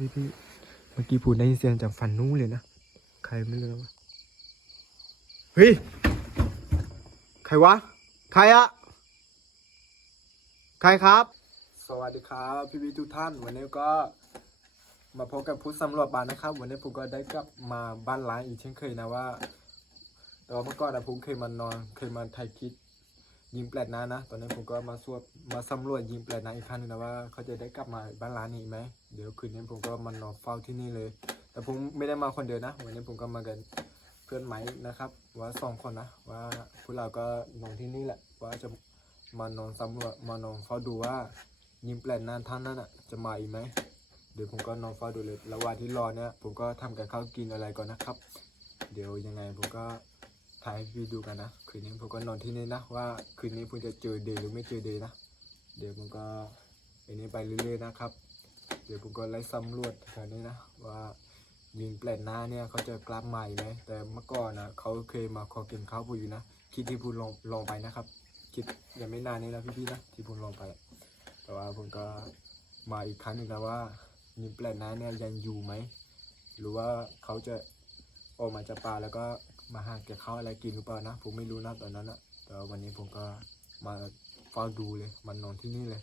พี่พี่เมื่อกี้พูดได้ยินเสียงจากฝั่งนู้นเลยนะใครไม่รู้นะวะเฮ้ยใครวะใครอะใครครับ สวัสดีครับพี่พี่ทุกท่านวันนี้ก็มาพบกับผู้สำรวจบ้านนะครับ วันนี้ผมก็ได้กลับมาบ้านล้างอีกเช่นเคยนะว่าแต่ว่าเมื่อก่อนนะผมเคยมานอนเคยมาถ่ายคลิป ยิงแปลกน้านะ ตอนนี้ผมก็มาสวดมาสำรวจยิงแปลกน้าอีกครั้งหนึงนะว่าเขาจะได้กลับมาบ้านล้างนี้อีกไหมเดี๋ยวคืนนี้ผมก็มานอนเฝ้าที่นี่เลย แต่ผมไม่ได้มาคนเดียวนะวันนี้ผมก็มากันเพื่อนไหมนะครับว่าสองคนนะว่าพวกเราก็นอนที่นี่แหละ ว่าจะมานอนสำรวจมานอนเฝ้าดูว่ายิงแปลกน้าท่านนั้นอะจะมาอีกไหมเดี๋ยวผมก็นอนเฝ้าดูเลยระหว่างที่รอเนี่ยผมก็ทำกับข้าวกินอะไรก่อนนะครับ เดี๋ยวยังไงผมก็ ถ่ายให้พี่ดูกันนะ คืนนี้ผมก็นอนที่นี่นะว่าคืนนี้ผมจะเจอเดย์หรือไม่เจอเดย์นะ เดี๋ยวผมก็อันนี้ไปเรื่อยๆนะครับ เดี๋ยวผมก็ไล่สำรวจแถวนี้นะว่ายิงแปลกหน้าเนี่ยเขาจะกลับมาอีกไหมแต่เมื่อก่อนนะเขาเคยมาขอกินข้าวผมอยู่นะคิดที่พูดลงลงไปนะครับ คิดยังไม่นานนี้นะพี่ๆนะที่พูดลงไป แต่ว่าผมก็มาอีกครั้งหนึ่งนะว่ายิงแปลกหน้าเนี่ยยังอยู่ไหมหรือว่าเขาจะออกมาจากป่าแล้วก็ มาหาแกบข้าวอะไรกินหรือเปล่านะ ผมไม่รู้นะตอนนั้นนะแต่ว,วันนี้ผมก็มาเฝ้าดูเลยมานนอนที่นี่เลย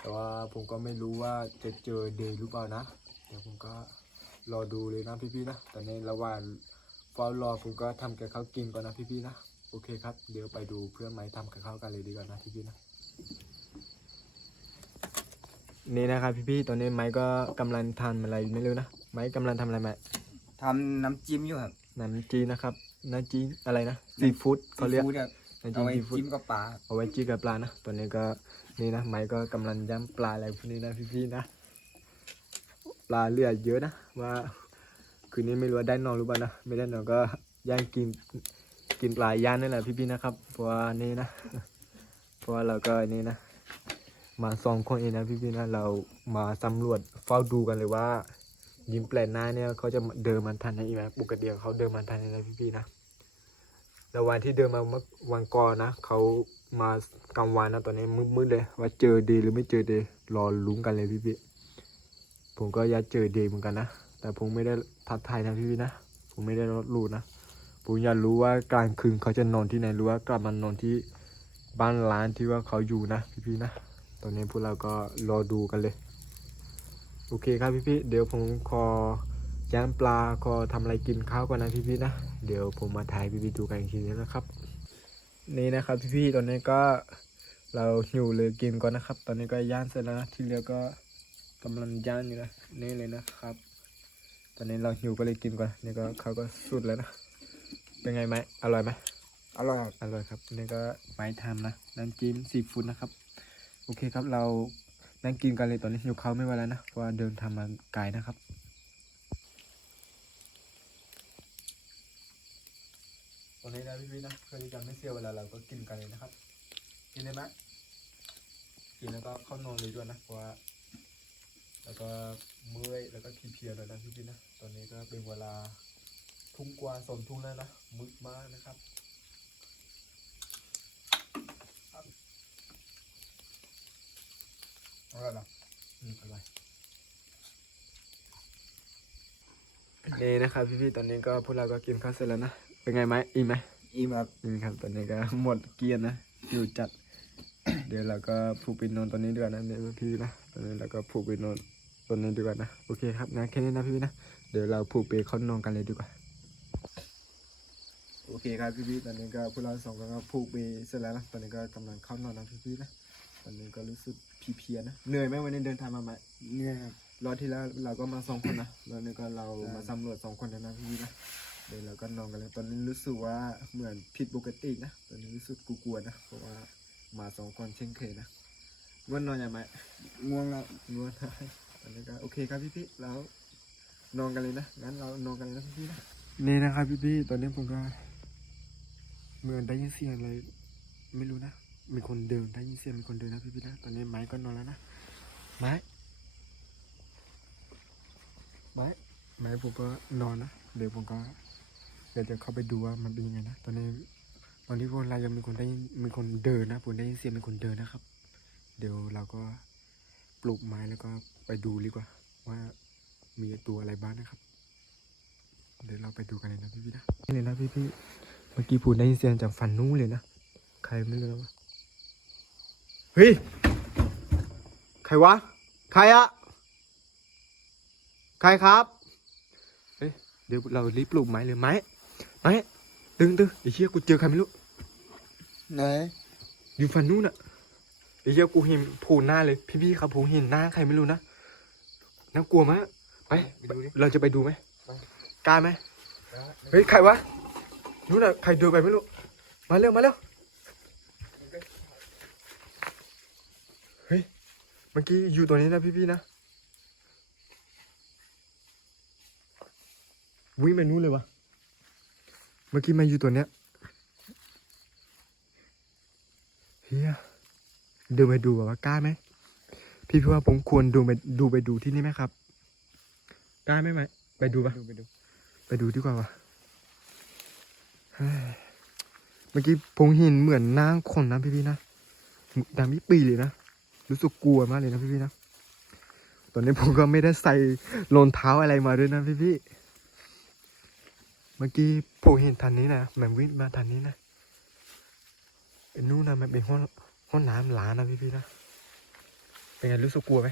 แต่ว่าผมก็ไม่รู้ว่าจะเจอเดย์หรือเปล่านะ เดี๋ยวผมก็รอดูเลยนะพี่ๆนะแต่ในระหว่างเฝ้ารอผมก็ทำกับข้าวกินก่อนนะพี่ๆนะ โอเคครับ เดี๋ยวไปดูเพื่อนไม้ทำแกับข้าวกันเลยดีกว่านะพี่ๆนะนี่นะครับพี่ๆ ตอนนี้ไม้ก็กำลังทำอะไรไม่รู้นะ ไม้กำลังทำอะไรไหมทำน้ำจิ้มอยู่ครับ น้ำจีนนะครับน้ำจีนอะไรนะซีฟู้ดเขาเรียก ซีฟู้ดครับน้ำจีเอานไว้ซีฟู้ดจิ้มกับปลาเอาไว้จี้กับปลานะตัวนี้ก็นี่นะไม้ก็กำลังย่ำปลาอะไรพวกนี้นะพี่ๆนะ ปลาเลือดเยอะนะว่าคืนนี้ไม่รู้ว่าได้นอนหรือเปล่านะ ไม่ได้นอนก็ย่างกินกินปลาย่างนี่แหละพี่ๆนะครับ เพราะว่านี่นะ เพราะว่าเราก็นี่นะ มาสองคนเองนะพี่ๆนะ เรามาสำรวจเฝ้าดูกันเลยว่า ยิงแปลกหน้าเนี่ยเขาจะเดินมันทันนะอีกไหมปกติเขาเดินมันทันนะพี่ๆนะแล้ววันที่เดินมาเมื่อวันก่อนนะเขามากลางวันนะตอนนี้มืดๆเลย ว่าเจอดย์หรือไม่เจอเดย์รอลุ้นกันเลยพี่ๆผมก็อยากเจอดย์เหมือนกันนะแต่ผมไม่ได้ทักทายนะพี่ๆนะผมไม่ได้รู้นะผมอยากรู้ว่ากลางคืนเขาจะนอนที่ไหนหรือว่ากลับมานอนที่บ้านร้านที่ว่าเขาอยู่นะพี่ๆนะตอนนี้พวกเราก็รอดูกันเลย โอเคครับพี่ๆเดี๋ยวผมขอย่างปลาขอทำอะไรกินข้าวก่อนนะพี่ๆนะ เดี๋ยวผมมาถ่ายพี่ๆดูกันอีกทีนึงนะครับ นี่นะครับพี่ๆตอนนี้ก็เราหิวเลยกินก่อนนะครับ ตอนนี้ก็ย่างเสร็จแล้วนะที่เหลือก็กำลังย่างอยู่นะนี่เลยนะครับ ตอนนี้เราหิวก็เลยกินก่อนนี่ก็เขาก็สุดแล้วนะเป็นไงไหมอร่อยไหมอร่อยครับอร่อยครับนี่ก็ไม้ทำนะน้ำจิ้มซีฟู้ดนะครับ โอเคครับเรา นั่งกินกันเลยตอนนี้หิวข้าไม่ไหวแล้วนะเพราะว่าเดินทางมาไกลนะครับตอนนี้นะพี่พี่นะเพื่อที่จะไม่เสียเวลาเราก็กินกันเลยนะครับ กินเลยไหมกินแล้วก็เข้านอนเลยด้วยนะเพราะว่าแล้วก็เมื่อยแล้วก็ขี้เพียเลยนะพี่พี่นะตอนนี้ก็เป็นเวลาทุ่มกว่าสองทุ่มแล้วนะมืดมากนะครับ ร่อยนะอืมอร่อยนี่นะครับพี่ๆตอนนี้ก็พวกเราก็กินข้าวเสร็จแล้วนะ เป็นไงไหมอิ่มไหมอิ่มครับนี่ครับตอนนี้ก็หมดเกลียนนะอยู่จัด เดี๋ยวเราก็ผูกไปนอนตอนนี้ดีกว่านะเนี่ยพี่นะตอนนี้เราก็ผูกไปนอนตอนนี้ดีกว่านะโอเคครับนะแค่นี้นะพี่นะเดี๋ยวเราผูกไปเข้านอนกันเลยดีกว่าโอเคครับพี่ๆตอนนี้ก็พวกเราสองคนก็ผูกไปเสร็จแล้วนะตอนนี้ก็กำลังเข้านอนนะพี่ๆนะ ตอนนี้ก็รู้สึกเพลียๆนะ เหนื่อยไหมวันนี้เดินทางมาไหมเนี่ยครับรอบที่แล้วเราก็มาสองคนนะแล้วนี่ก็เราใช่มาสำรวจสองคนแล้วนะพี่นะเดี๋ยวเราก็นอนกันแล้ว ตอนนี้รู้สึกว่าเหมือนผิดปกตินะ ตอนนี้รู้สึกกลัวๆนะ เพราะว่ามาสองคนเช่นเคยนะว่านอนยังไงง่วงแล้วง่วนได้ตอนนี้ก็โอเคครับพี่ๆแล้วนอนกันเลยนะ งั้นเรานอนกันเลยนะพี่ๆนะนี่นะครับพี่ๆตอนนี้ผมก็เหมือนได้ยินเสียงอะไรไม่รู้นะ มีคนเดินได้ยินเสียงมีคนเดินนะพี่ๆนะ ตอนนี้ไม้ก็นอนแล้วนะ ไม้ ไม้ ไม้ผมก็นอนนะ เดี๋ยวผมก็ เดี๋ยวจะเข้าไปดูว่ามันเป็นยังไงนะ ตอนนี้ ตอนที่พวกเรายังมีคนได้มีคนเดินนะผมได้ยินเสียงมีคนเดินนะครับ เดี๋ยวเราก็ปลูกไม้แล้วก็ไปดูดีกว่า ว่ามีตัวอะไรบ้างนะครับ เดี๋ยวเราไปดูกันเลยนะพี่พี่นะนี่เลยนะพี่พี่เมื่อกี้พูได้ยินเสียงจากฟันนู้นเลยนะ ใครไม่รู้นะวะ เฮ้ย ใครวะ ใครอะใครครับ เฮ้ย เดี๋ยวเรารีบปลูกไม้เลยไม้ ไม้ตึงตึงไอ้เชี่ยกูเจอใครไม่รู้ ไหน อยู่ฝั่งนู้นอะไอ้เหี้ยกูเห็นโผูหน้าเลย พี่ๆครับผมเห็นหน้าใครไม่รู้นะ น่ากลัวมากไปไปดูดิเราจะไปดูไหมไปกล้าไหมเฮ้ย ใครวะ นู้นอะใครเดินไปไม่รู้ มาเร็ว มาเร็วเฮ้ยเมื่อกี้อยู่ตัวนี้นะพี่ๆนะวิ่งไปนู้นเลยวะเมื่อกี้มาอยู่ตัวเนี้ยเฮียเดินไปดูแบบว่ากล้าไหมพี่พี่ว่าผมควรดูไปดูไปดูที่นี่ไหมครับกล้าไหมไหมไปดูปะดูไปดูไปดูดีกว่าวะเฮ้ยเมื่อกี้ผมเห็นเหมือนหน้าคนนะพี่พี่ๆนะดำพี่ปีเลยนะ รู้สึกกลัวมากเลยนะพี่พี่ๆนะ ตอนนี้ผมก็ไม่ได้ใส่รองเท้าอะไรมาด้วยนะพี่พี่ๆเมื่อกี้ผมเห็นทันนี้นะมันวิ่งมาทันนี้นะไอ้นู่นนะมันเป็นห้องห้องน้ำหลานนะพี่พี่ๆนะ เป็นไงรู้สึกกลัวไหม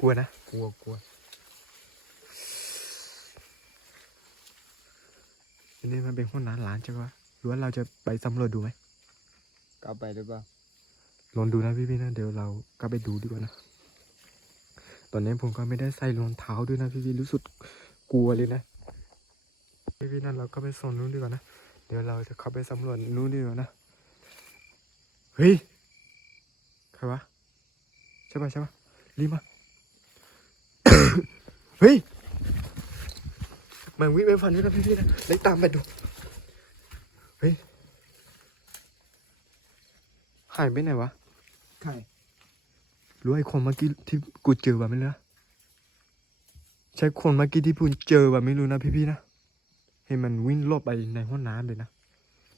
กลัวนะ กลัวกลัวอันนี้มันเป็นห้องน้ำหลานใช่ปะหรือว่าเราจะไปสำรวจดูไหมกลับไปหรือเปล่า ลองดูนะพี่พี่ๆนะเดี๋ยวเราก็ไปดูดีกว่านะ ตอนนี้ผมก็ไม่ได้ใส่รองเท้าด้วยนะพี่พี่ๆรู้สึกกลัวเลยนะพี่พี่ๆนั่นเราก็ไปส่งนู้นดีกว่านะเดี๋ยวเราจะเข้าไปสำรวจนู้นดีกว่านะเฮ้ยใครวะใช่ปะใช่ปะรีบมาเฮ้ยมันวิ่งไปฝันด้วยนะพี่พี่ๆนะเลยตามไปดูเฮ้ยหายไปไหนวะ ใครรู้ไอ้คนเมื่อกี้ที่กูเจอว่ะไม่รู้นะใช่คนเมื่อกี้ที่พูนเจอว่ะไม่รู้นะพี่ๆนะเห็นมันวิ่งลบไปในห้องน้ำเลยนะ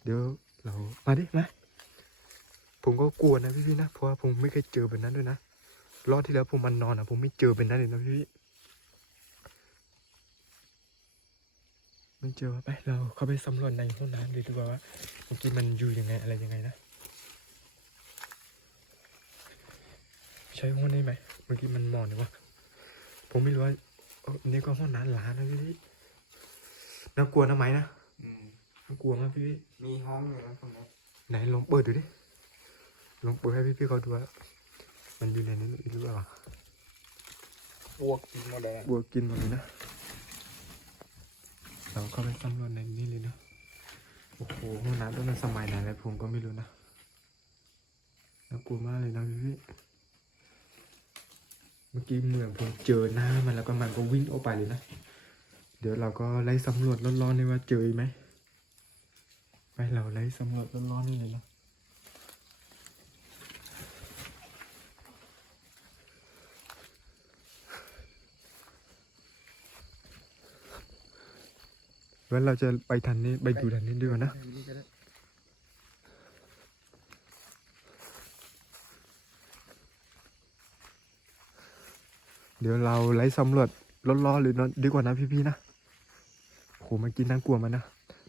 เดี๋ยวเรามาดิมาผมก็กลัวนะพี่ๆนะเพราะว่าผมไม่เคยเจอแบบนั้นด้วยนะรอบที่แล้วผมมันนอนอะ ผมไม่เจอแบบนั้นเลยนะพี่ๆไม่เจอไปเราเข้าไปสำรวจในห้องน้ำเลยดีกว่าว่าเมื่อกี้มันอยู่ยังไงอะไรยังไงนะ ช่ห้องนี้ไหมเมื่อกี้มันมองเนี่ยวะผมไม่รู้ว่าเอ้านี่ก็ห้องน้ำล้านนะพี่น่ากลัวนะไหมนะอืมน่ากลัวมากพี่มีห้องอยู่นะตรงนี้ไหนลองเปิดดูดิลองเปิดให้พี่ๆเขาดูว่ามันอยู่ในนี้หรือเปล่าพวกกินหมดเลยอะบัวกินหมดเลยนะเราเข้าไปสำรวจในนี้เลยนะโอ้โหห้องน้ำตั้งแต่สมัยไหนแล้วผมก็ไม่รู้นะน่ากลัวมากเลยนะพี่ๆ เมื่อกี้เหมือนผมเจอหน้ามันแล้วก็มันก็วิ่งออกไปเลยนะ เดี๋ยวเราก็ไล่สำรวจร้อนๆนี่ว่าเจออีกไหมไปเราไล่สำรวจร้อนๆนี่เลยนะว่าเราจะไปทันนี้ไปดูทันนี้ดีกว่านะ นี่ก็ได้ เดี๋ยวเราไล่สำรวจร้อนๆเลยนะดีกว่านะพี่ๆนะโหเมื่อกี้น่ากลัวมันนะ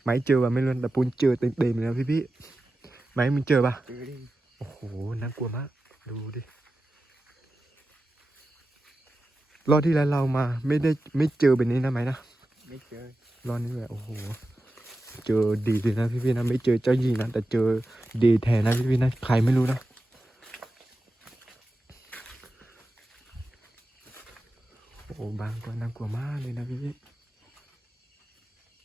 ไม้เจอว่ะไม่รู้แต่ปูนเจอเต็มๆเลยนะพี่ๆไม้มึงเจอปะเจอดิโอ้โหน่ากลัวมาก ดูดิรอบที่แล้วเรามาไม่ได้ไม่เจอแบบนี้นะไหมนะไม่เจอรอบนี้แบบโอ้โหเจอดีเลยนะพี่ๆนะไม่เจอเจ้าหญิงนะแต่เจอดีแทนนะพี่ๆนะใครไม่รู้นะ โอ้บางก็น่ากลัวมากเลยนะพี่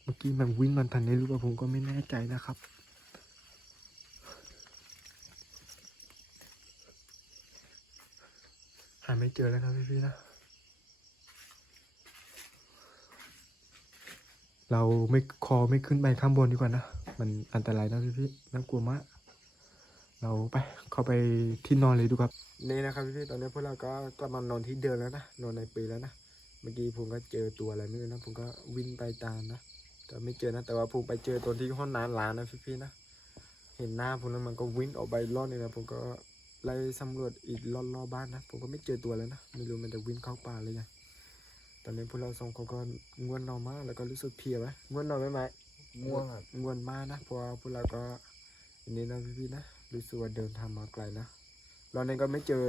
เมื่อกี้มันวิ่งมันทันได้รู้ป่ะผมก็ไม่แน่ใจนะครับหาไม่เจอแล้วนะพี่ๆนะเราไม่คอไม่ขึ้นไปข้างบนดีกว่านะ มันอันตรายนะพี่ๆน่ากลัวมาก เราไปเข้าไปที่นอนเลยดูครับ นี่นะครับพี่ๆตอนนี้พวกเราก็กลับมานอนที่เดิมแล้วนะ นอนในปีแล้วนะ เมื่อกี้ผมก็เจอตัวอะไรไม่รู้นะผมก็วิ่งไปตามนะแต่ไม่เจอนะแต่ว่าผมไปเจอตัวที่ห้องน้ำร้านนะพี่ๆนะเห็นหน้าผมแล้วมันก็วิ่งออกไปรอดเลยนะผมก็ไล่สำรวจอีกรอบๆบ้านนะผมก็ไม่เจอตัวเลยนะไม่รู้มันจะวิ่งเข้าป่าเลยไงตอนนี้พวกเราสองคนก็ง่วนนอนมากแล้วก็รู้สึกเพลียไหมง่วนนอนไหมไหมง่วงครับง่วนมากนะเพราะว่าพวกเราก็อันนี้นะพี่ๆนะรู้สึกว่าเดินทางมาไกลนะเราเนี่ยก็ไม่เจอ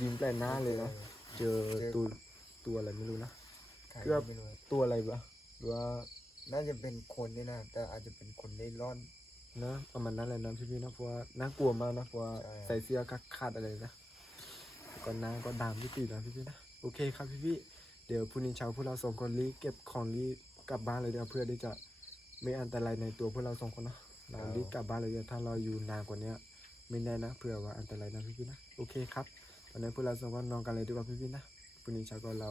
ยิงแปลกหน้าเลยนะเจอตัว ตัวอะไรไม่รู้นะใครเกือบไม่รู้ตัวอะไรปะหรือว่าน่าจะเป็นคนนี่นะ แต่อาจจะเป็นคนเล่ร่อน นะประมาณนั้นเลยนะพี่ๆนะเพราะว่าน่ากลัวมากนะเพราะว่าใช่ ใส่เสื้อก็ขาดอะไรนะก็น้ำก็ดำพี่ปีนะพี่ๆนะโอเคครับพี่ๆเดี๋ยวพรุ่งนี้เช้าพวกเราสองคนรีบเก็บของรีบกลับบ้านเลยเดี๋ยวาเพื่อที่จะไม่อันตรายในตัวพวกเราสองคนเนาะเรารีบกลับบ้านเลยเดี๋ยวถ้าเราอยู่นานกว่านี้ไม่แน่นะเผื่อว่าอันตรายนะพี่ๆนะโอเคครับตอนนี้พวกเราสองคนนอนกันเลยดีกว่าพี่ๆนะ พรุ่งนี้เช้าก็เรา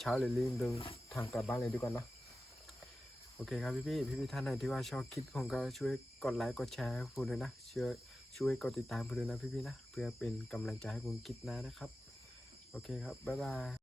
เช้าๆเลยรีบเดินทางกลับบ้านเลยดีกว่านะโอเคครับพี่พี่พี่พี่ท่านไหนที่ว่าชอบคลิปผมก็ช่วยกดไลค์กดแชร์ให้ผมด้วยนะช่วยช่วยกดติดตามผมด้วยนะพี่พี่นะเพื่อเป็นกำลังใจให้ผมคิดหน้านะครับ โอเคครับ บ๊ายบาย